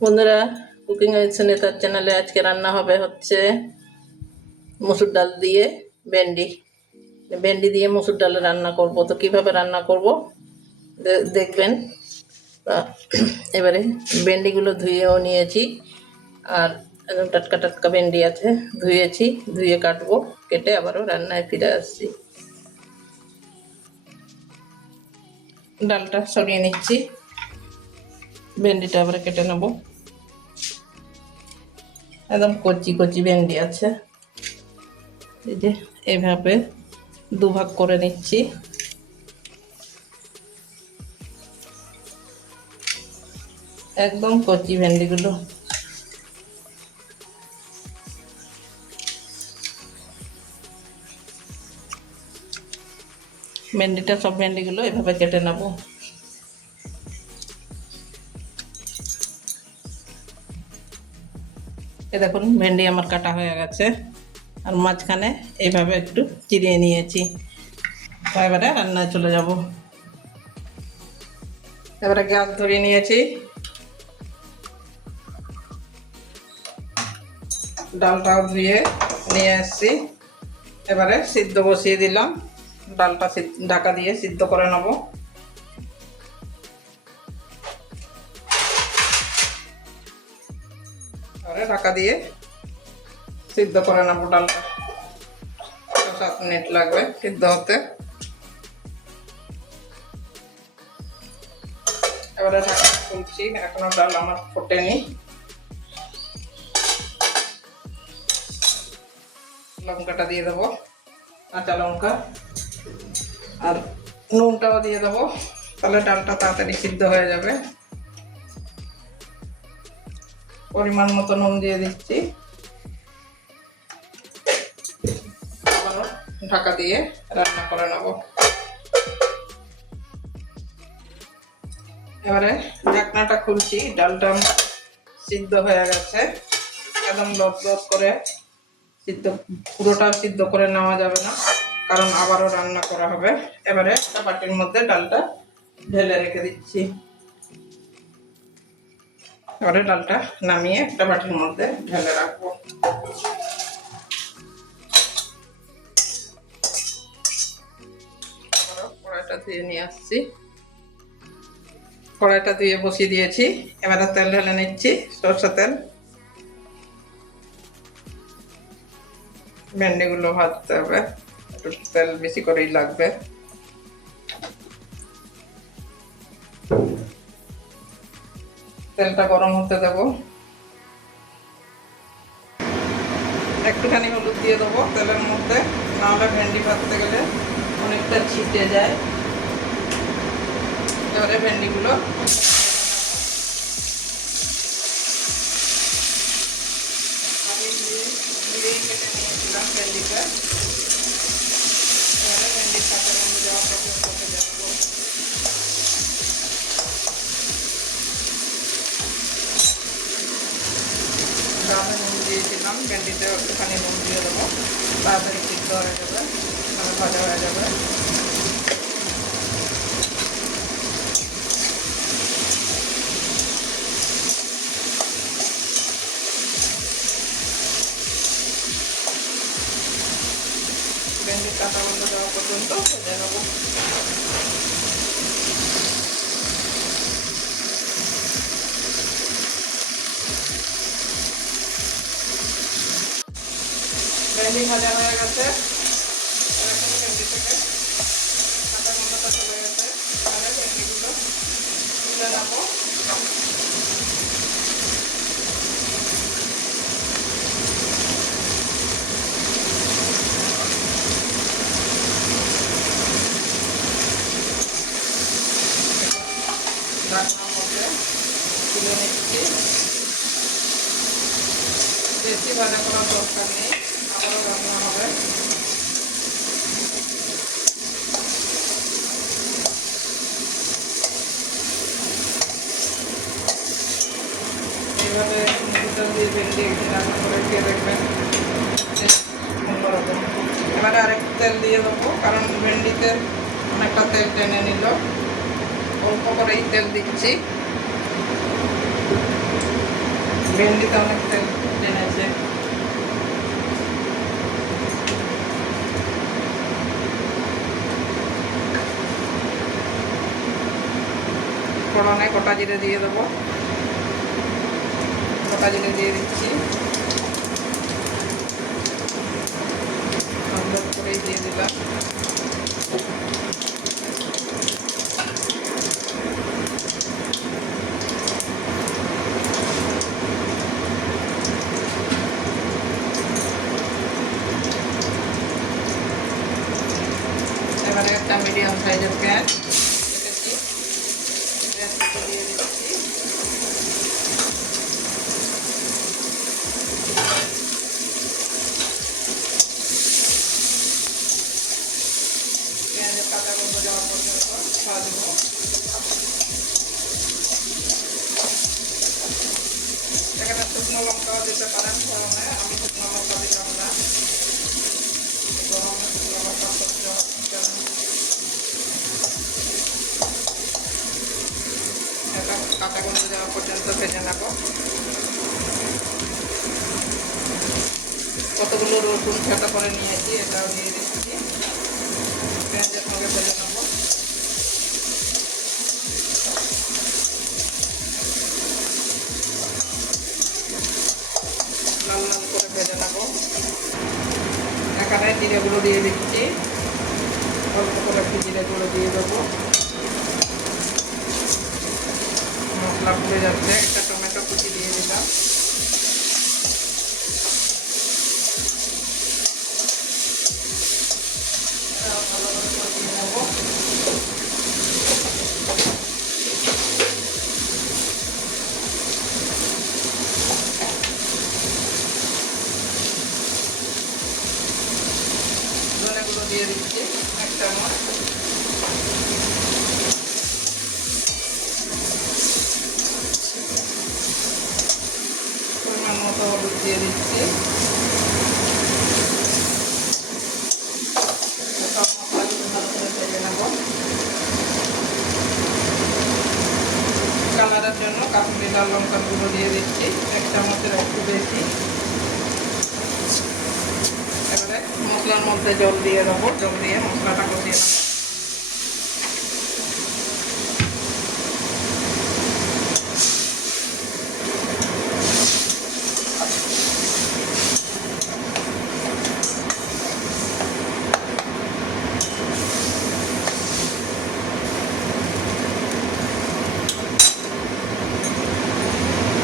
বন্ধুরা, cooking with সুনিতার চ্যানেলে আজকে রান্না হবে হচ্ছে মসুর ডাল দিয়ে ভেন্ডি ভেন্ডি দিয়ে মসুর ডাল রান্না করব। তো কিভাবে রান্না করব দেখবেন। এবারে ভেন্ডিগুলো ধুয়েও নিয়েছি, আর একদম টাটকা টাটকা ভেন্ডি আছে, ধুয়ে কাটবো, কেটে আবারও রান্নায় ফিরে আসছি। ডালটা সরিয়ে নিচ্ছি, ভেন্ডিটা আবার কেটে নেব। একদম কচি কচি ভেন্ডি আছে, এই যে এইভাবে দুভাগ করে নিচ্ছি। একদম কচি ভেন্ডিগুলো। সব ভেন্ডিগুলো এভাবে কেটে নেব। এ দেখুন, ভেন্ডি আমার কাটা হয়ে গেছে, আর মাঝখানে এইভাবে একটু চিরিয়ে নিয়েছি। এবারে রান্নায় চলে যাব। এবারে গ্যাস ধরিয়ে নিয়েছি, ডালটাও ধুয়ে নিয়ে এসছি। এবারে সিদ্ধ বসিয়ে দিলাম, ডালটা ঢাকা দিয়ে সিদ্ধ করে নেব। এবারে ঢাকা দিয়ে সিদ্ধ করে নেব ডালটা। 7 মিনিট লাগবে সিদ্ধ হতে। এবারে ঢাকা খুলছি, এখনো ডাল আমার ফোটেনি। লঙ্কাটা দিয়ে দেবো, কাঁচা লঙ্কা, আর নুনটাও দিয়ে দেবো, তাহলে ডালটা তাড়াতাড়ি সিদ্ধ হয়ে যাবে। পরিমাণ মতো নুন দিয়ে দিচ্ছি, আবারও ঢাকা দিয়ে রান্না করে নেব। এবারে ঢাকনাটা খুলছি, ডালটা সিদ্ধ হয়ে গেছে। একদম লট করে পুরোটা সিদ্ধ করে নেওয়া যাবে না, কারণ আবারও রান্না করা হবে। এবারে একটা বাটির মধ্যে ডালটা ঢেলে রেখে দিচ্ছি। এবারে ডালটা নামিয়ে একটা বাটির মধ্যে ঢেলে রাখবো। কড়াইটা ধুয়ে নিয়ে আসছি, কড়াইটা ধুয়ে বসিয়ে দিয়েছি। এবারে তেল ঢেলে নিচ্ছি, সরষের তেল। ভেন্ডিগুলো ভাজতে হবে, একটু তেল বেশি করেই লাগবে। তেলটা গরম হতে দেবো, একটুখানি হলুদ দিয়ে দেবো তেলের মধ্যে, নাহলে ভেন্ডি ভাজতে গেলে অনেকটা ছিটে যায়। এবারে ভেন্ডিগুলো কেটে নিয়েছিলাম ভেন্ডিটা, এবারে ভেন্ডির কাঁচা গন্ধ যাওয়া পর্যন্ত ভেজে নেবো। ডালে নুন দিয়েছিলাম, ভেন্ডিতে একটুখানি নুন দিয়ে দেবো, তাড়াতাড়ি সিদ্ধ হয়ে যাবে, মানে ভাজা হয়ে যাবে। ভেন্ডির কাঁচা গন্ধ যাওয়া পর্যন্ত ভেজে নেবো। ভেন্ডি ভাজা হয়ে গেছে, এখন ভেন্ডি থেকে কাঁচা গন্ধটা চলে গেছে। তাহলে ভেন্ডিগুলো তুলে নেবো। ঢাকনার মধ্যে তুলে নিচ্ছি। বেশি ভাজা করার দরকার নেই, আবারও রান্না হবে। এইভাবে মসুর দিয়ে ভেন্ডি একদিন রান্না করে খেয়ে দেখবেন, অন্যরকম। এবারে আরেকটু তেল দিয়ে দেবো, কারণ ভেন্ডিতে অনেকটা তেল টেনে নিল। অল্প করেই তেল দিচ্ছি। ভেন্ডিতে অনেক তেল টেনেছে। ফোড়নে গোটা জিরে দিয়ে দেবো, গোটা জিরে দিয়ে দিচ্ছি, হলুদ করেই দিয়ে দিলাম। এবারে একটা মিডিয়াম সাইজের পেঁয়াজ কেটেছি, পেঁয়াজটা দিয়ে দিচ্ছি। পেঁয়াজের কাঁচা গন্ধ যাওয়া পর্যন্ত ভাজবো। এখানে শুকনো লঙ্কাও দিতে পারেন গরমে, আমি শুকনো লঙ্কা দিলাম না, গরমে শুকনো লঙ্কা সহ্য হচ্ছে না। এটা কাঁচা গন্ধ যাওয়া পর্যন্ত ভেজে নেব। কতগুলো রসুন ছেঁটা করে নিয়েছি, এটাও দিয়ে দিচ্ছি, পেঁয়াজের সঙ্গে ভেজে নেব। লাল লাল করে ভেজে নেব। এখানে জিরে গুঁড়ো দিয়ে দিচ্ছি, অল্প করে একটু জিরে গুঁড়ো দিয়ে দেবো। মশলা পুড়ে যাচ্ছে, একটা টমেটো কুচি দিয়ে দিলাম। ভালো করে কষিয়ে নেবো। ধনেগুলো দিয়ে দিচ্ছি এক চামচ। পরিমাণ মতো হলুদ দিয়ে দিচ্ছি। সব মশলাগুলো ভালো করে ভেজে নেব। কালারের জন্য কাশ্মীরি লাল লঙ্কার গুঁড়ো দিয়ে দিচ্ছি এক চামচের একটু বেশি। এবারে মশলার মধ্যে জল দিয়ে দেবো, জল দিয়ে মশলাটা কষিয়ে নেব।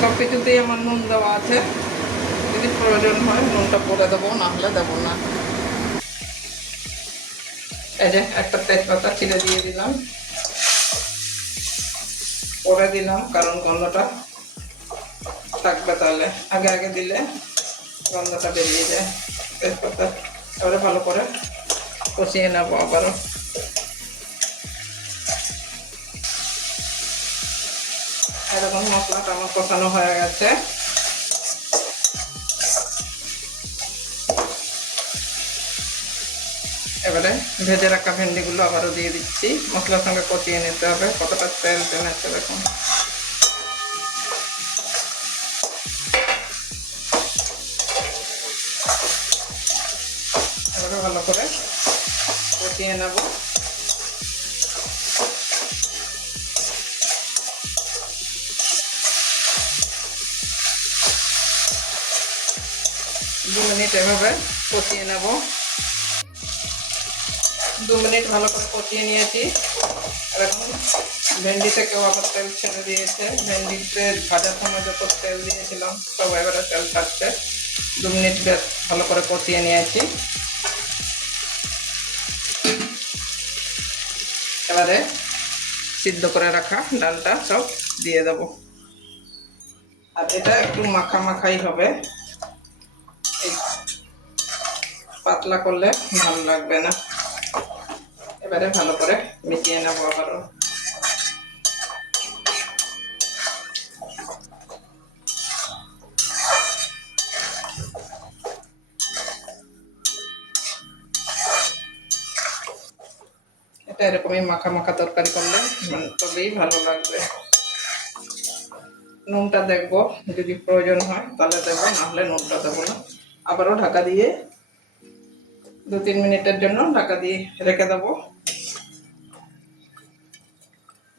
সব কিছুতেই আমার নুন দেওয়া আছে, যদি প্রয়োজন হয় নুনটা পরে দেবো, না হলে দেবো না। এই যে একটা তেজপাতা ছিঁড়ে দিয়ে দিলাম, পরে দিলাম কারণ গন্ধটা থাকবে, তাহলে আগে আগে দিলে গন্ধটা বেরিয়ে যায় তেজপাতা। এবারে ভালো করে কষিয়ে নেবো আবারও। এরকম মশলাটা আমার কষানো হয়ে গেছে। এবারে ভেজে রাখা ভেন্ডিগুলো আবারও দিয়ে দিচ্ছি, মশলার সঙ্গে কষিয়ে নিতে হবে। কতটা তেল টেনেছে দেখুন। এবারে ভালো করে কষিয়ে নেব। 2 মিনিট এভাবে কষিয়ে নেব। 2 মিনিট ভালো করে কষিয়ে নিয়েছি। এখন ভেন্ডি থেকেও আবার তেল ছেড়ে দিয়েছে। ভেন্ডিতে ভাজার সময় যত তেল দিয়েছিলাম সব এবারে তেল ছাড়ছে। 2 মিনিট বেশ ভালো করে কষিয়ে নিয়েছি। এবারে সিদ্ধ করে রাখা ডালটা সব দিয়ে দেব। আর এটা একটু মাখা মাখাই হবে, পাতলা করলে ভালো লাগবে না। এবারে ভালো করে মিশিয়ে নেবো আবারও। এটা এরকমই মাখা মাখা তরকারি করলে তবেই ভালো লাগবে। নুনটা দেখবো, যদি প্রয়োজন হয় তাহলে দেবো, নাহলে নুনটা দেবো না। আবারও ঢাকা দিয়ে 2-3 মিনিটের জন্য ঢাকা দিয়ে রেখে দেবো।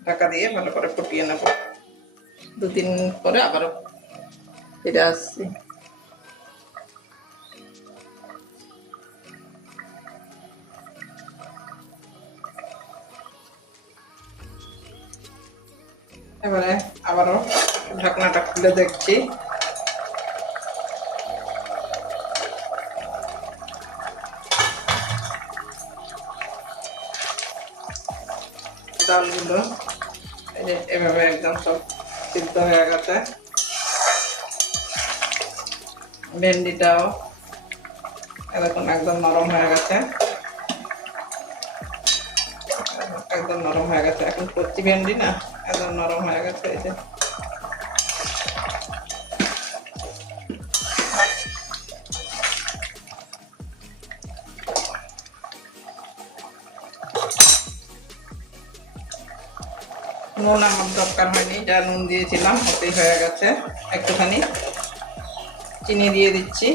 ঢাকা দিয়ে ভালো করে ফুটিয়ে নেব। 2-3 মিনিট পরে আবারও ফিরে আসছি। এবারে আবারও ঢাকনাটা খুলে দেখছি। ডালগুলো এই যে এভাবে একদম সব সিদ্ধ হয়ে গেছে। ভেন্ডিটাও এরকম একদম নরম হয়ে গেছে, একদম নরম হয়ে গেছে। এখন কচি ভেন্ডি না, একদম নরম হয়ে গেছে। এই যে নুন আমার দরকার হয়নি, যা নুন দিয়েছিলাম ওতেই হয়ে গেছে। একটুখানি চিনি দিয়ে দিচ্ছি,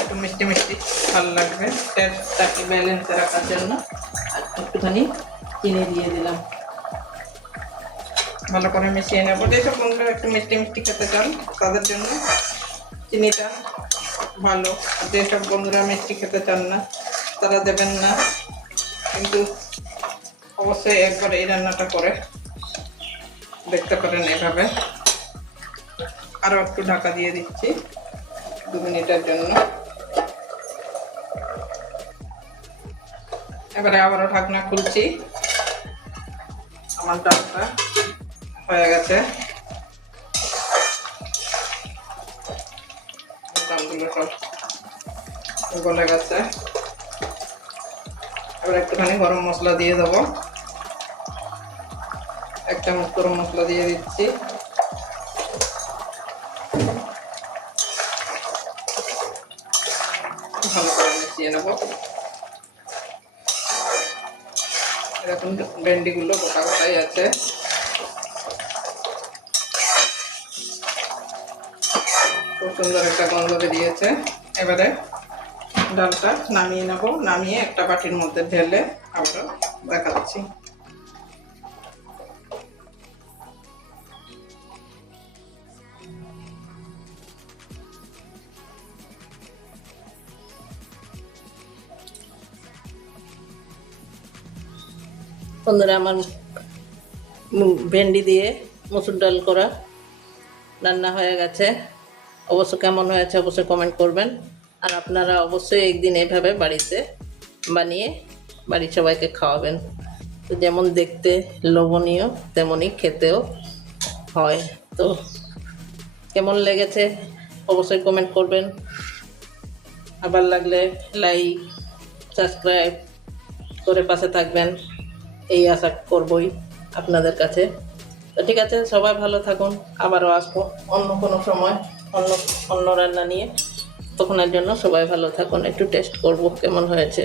একটু মিষ্টি মিষ্টি ভালো লাগবে, টেস্টটাকে ব্যালেন্সে রাখার জন্য আর একটুখানি চিনি দিয়ে দিলাম। ভালো করে মিশিয়ে নেবো। যেসব বন্ধুরা একটু মিষ্টি মিষ্টি খেতে চান তাদের জন্য চিনিটা ভালো, আর যেসব বন্ধুরা মিষ্টি খেতে চান না তারা দেবেন না। কিন্তু অবশ্যই একবার এই রান্নাটা করে দেখতে পারেন এভাবে। আরও একটু ঢাকা দিয়ে দিচ্ছি 2 মিনিটের জন্য। এবারে আবারও ঢাকনা খুলছি। আমার ডালটা হয়ে গেছে, ডালগুলো সব গলে গেছে। এবার একটুখানি গরম মশলা দিয়ে দেবো, 1 চামচ গরম মশলা দিয়ে দিচ্ছি। ভালো করে মিশিয়ে নেব। এরকম ভেন্ডিগুলো গোটা গোটাই আছে। খুব সুন্দর একটা গন্ধ বেরিয়েছে। এবারে ডালটা নামিয়ে নেব, নামিয়ে একটা বাটির মধ্যে ঢেলে আবার দেখাচ্ছি। বন্ধুরা, আমার ভেন্ডি দিয়ে মসুর ডাল করা রান্না হয়ে গেছে। অবশ্য কেমন হয়েছে অবশ্যই কমেন্ট করবেন। আর আপনারা অবশ্যই একদিন এভাবে বাড়িতে বানিয়ে বাড়ির সবাইকে খাওয়াবেন। তো যেমন দেখতে লোভনীয় তেমনই খেতেও হয়। তো কেমন লেগেছে অবশ্যই কমেন্ট করবেন। আবার লাগলে লাইক সাবস্ক্রাইব করে পাশে থাকবেন, এই আশা করবই আপনাদের কাছে। তো ঠিক আছে, সবাই ভালো থাকুন। আবারও আসবো অন্য কোনো সময় অন্য রান্না নিয়ে। তখনের জন্য সবাই ভালো থাকুন। একটু টেস্ট করব কেমন হয়েছে।